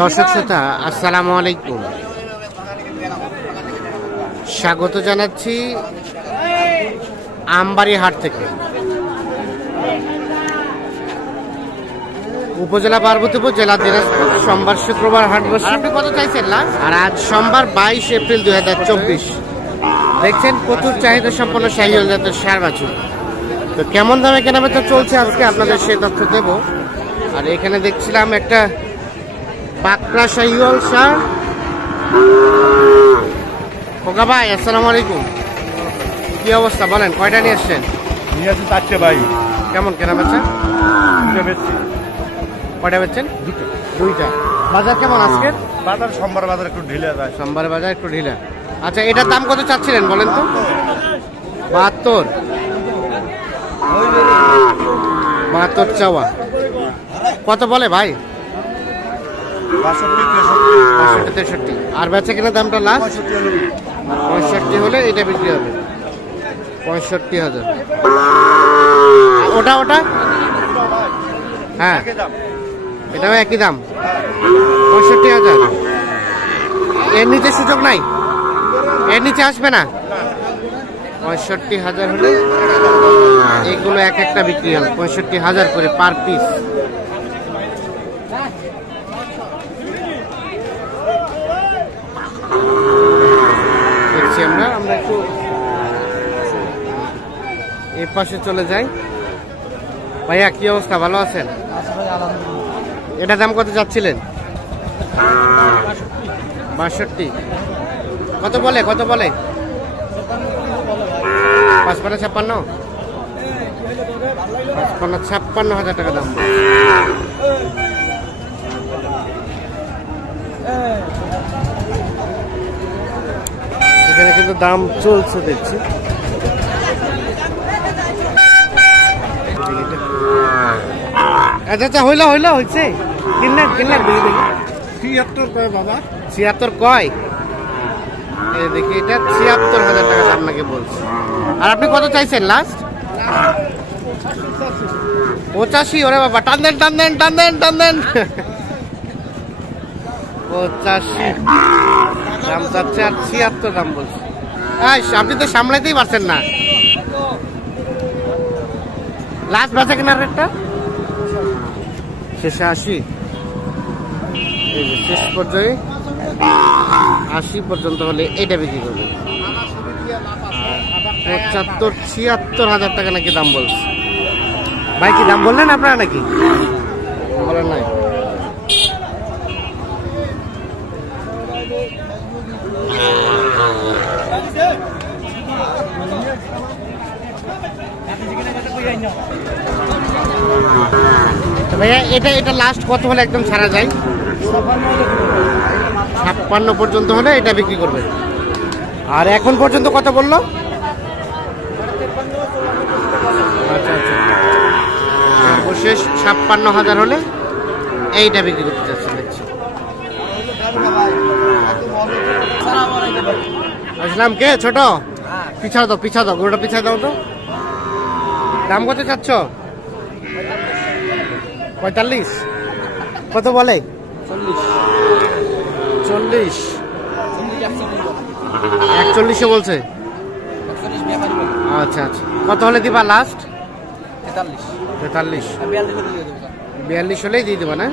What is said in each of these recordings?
দর্শক শ্রোতা আসসালামু আলাইকুম, স্বাগত জানাচ্ছি আমবাড়ি হাট থেকে। উপজেলা পার্বতীপুর, জেলা দিনাজপুর। সোমবার শুক্রবার হাট বসে। আপনি কত চাইছেন লাস্ট? আর আজ সোমবার 22 এপ্রিল 2024। দেখছেন প্রচুর চাহিদা সম্পন্ন শাহিওয়াল জাতের ষাঁড় বাছুর। তো কেমন দামে কেনাবেচা চলছে আজকে আপনাদের সেই তথ্য দেব। আর এখানে দেখছিলাম একটা পাকড়া শাহিওয়াল ষাঁড়। খোকা ভাই আসসালামু আলাইকুম, কি অবস্থা বলেন? কয়টা নিয়ে এসছেন? নিয়ে আসছি 4টে ভাই। কেমন কেনাবেচা? 2টা বেচছি। কয়টা বেচছেন? 2টা। বাজার কেমন আজকে? বাজার সোমবার বাজার একটু ঢিলে যায়। সোমবার বাজার একটু ঢিলা। আচ্ছা, এটার দাম কত চাচ্ছিলেন বলেন তো? 72 চাওয়া। কত বলে ভাই? 62-63। আর বেচা কিনা দামটা লাস্ট 65 হলে এটা বিক্রি হবে 65,000। ওটা হ্যাঁ, এটাও একই দাম 65,000। এর নিচে সুযোগ নাই, এর নিচে আসবে না। 65,000 হলে এগুলো এক একটা বিক্রি হবে 65,000 করে পার পিস। দেখছি আমরা একটু এই পাশে চলে যাই। ভাইয়া কি অবস্থা, ভালো আছেন? এটা দাম কত যাচ্ছিলেন? 62। কত বলে 55 56,000 টাকা দাম। এখানে কিন্তু দাম চলছে দেখছি। আচ্ছা হয়েছে। কিনলেন 73 কয় বাবা? 76 কয়? এই দেখি, এটা 76,000 টাকা দাম নাকি বলছে। আর আপনি কত চাইছেন লাস্ট? 85। ওরে বাবা, টান দেন 85 দাম চাচ্ছে আর 76 দাম বলছে। আপনি তো সামলাইতেই পারছেন না। লাস্ট বেচা কেনার রেটটা শেষে 80। শেষ পর্যায়ে 80 পর্যন্ত হলে এটা বিক্রি করবে। 75-76,000 টাকা নাকি দাম বলছে। ভাই কি দাম বললেন আপনারা নাকি বলেন নাই? ভাইয়া এটা লাস্ট কত হলে একদম ছাড়া যায়? 56 পর্যন্ত হলে এটা বিক্রি করবে। আর এখন পর্যন্ত কত বললো? আচ্ছা, সর্বশেষ 56,000 হলে এইটা বিক্রি করতে চাচ্ছে। দেখছি আসলাম কে ছোট, পিছাও দাও গরুটা পিছাও দাও তো। দাম কত চাচ্ছ? 45। কত বলে? 40। 41 বলছে। আচ্ছা, কত হলে দিবা লাস্ট? 43। 42 হলেই দিয়ে দেবা না?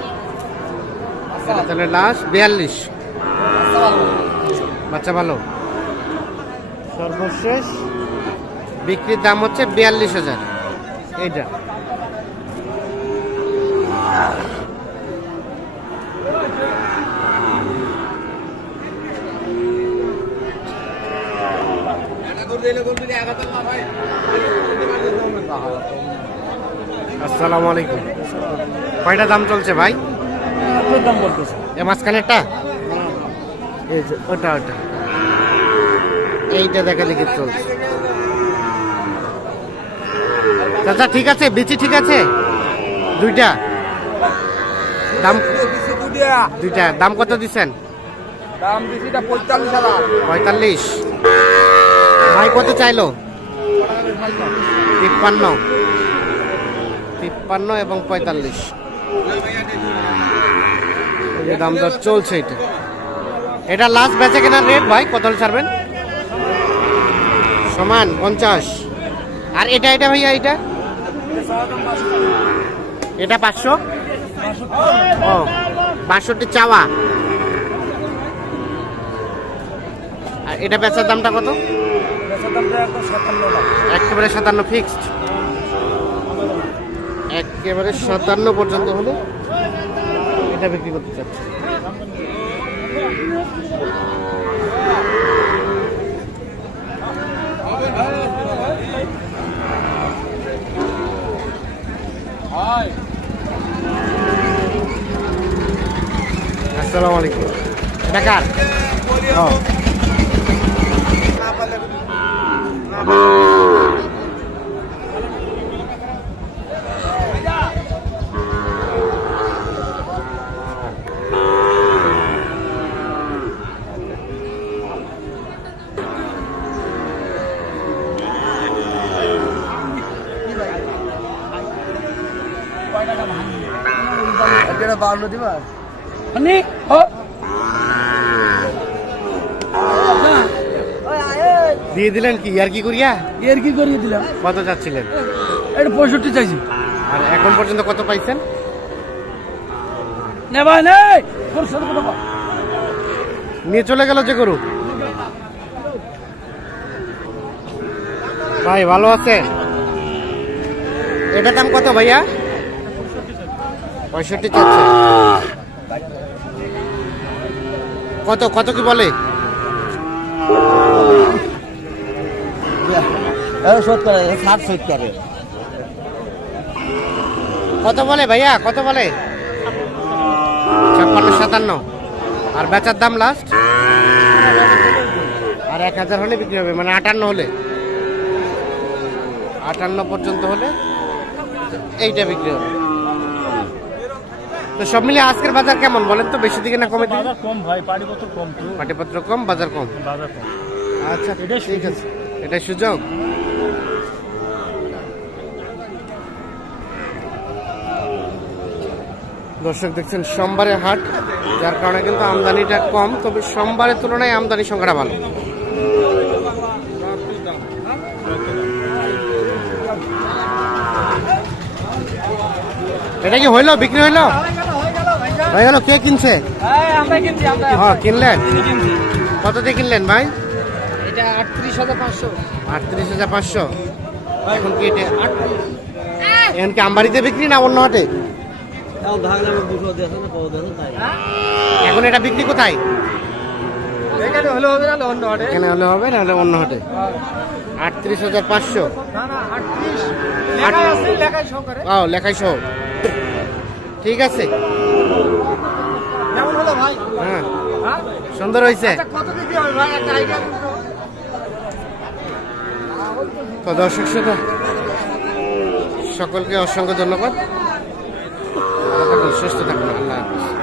তাহলে লাস্ট 42। বাচ্চা ভালো। সর্বশেষ বিক্রির দাম হচ্ছে 42,000 এইটা। আসসালামু আলাইকুম, কয়টা দাম চলছে ভাই? দাম বলতেছে এ মাঝখানেরটা, এই যে ওটা এইটা দেখা দেখি চলছে। চাচা ঠিক আছে, বিচি ঠিক আছে? 2টা দাম, 2টা দাম কত দিচ্ছেন? দাম দিছি 45,000। 45। ভাই কত চাইলো? 53 এবং 45। এই যে দাম দর চলছে এটা। এটা লাস্ট বেচে কেনার রেট ভাই কত হলে ছাড়বেন? সমান 50। আর এটা এটা ভাইয়া এটা এটা 500। ও 62 চাওয়া। আর এটা বেচার দামটা কত? একেবারে 57 ফিক্সড। একেবারে 57 পর্যন্ত হলে এটা বিক্রি করতে চাচ্ছি। আসসালামু আলাইকুম। এটা কার? দিয়ে দিলেন কি আর কি করিয়া? এর কি করিয়ে দিলাম? কত চাচ্ছিলেন? এটা 65 চাইছি। আর এখন পর্যন্ত কত পাইছেন? নে ভাই নে, নিয়ে চলে গেল যে গরু। ভাই ভালো আছে? এটার দাম কত ভাইয়া? 65 চাচ্ছে। কত কত কি বলে? কত বলে ভাইয়া, কত বলে? 56-57। আর বেচার দাম লাস্ট আর 1000 হলে বিক্রি হবে, মানে 58 হলে, 58 পর্যন্ত হলে এইটা বিক্রি হবে। তো সব মিলিয়ে আজকের বাজার কেমন বলেন তো? বেশি দিকে না কমে দিকে? বাজার কম ভাই, পাটিপত্র কম তো। পাটিপত্র কম, বাজার কম। বাজার কম। আচ্ছা ঠিক আছে, এটাই সুযোগ। দর্শক দেখছেন সোমবারের হাট, যার কারণে কিন্তু আমদানিটা কম, তবে সোমবারের তুলনায় আমদানি সংখ্যাটা ভালো। এটা কি হইলো, বিক্রি হইলো? হয়ে গেল। কে কিনছে? হ্যাঁ কিনলেন। কত দিয়ে কিনলেন ভাই? এটা 38,500। 38,500। এখন কি এটা এখন কি আমবাড়িতে বিক্রি না অন্য হাটে? এখন এটা বিক্রি কোথায়? এখানে হলে হবে না অন্য হাটে? এখানে হলে হবে না হলে অন্য হাটে। 38,500। না না 38 লেখাই আছে, লেখাই সহকারে। ও লেখাই সহ। ঠিক আছে। কেমন হলো ভাই? হ্যাঁ সুন্দর হয়েছে। কত বিক্রি হবে ভাই, একটা আইডিয়া দিন তো। তো দর্শক শ্রোতা সকলকে অসংখ্য ধন্যবাদ। ভালো থাকুন, সুস্থ থাকুন। আল্লাহ হাফেজ।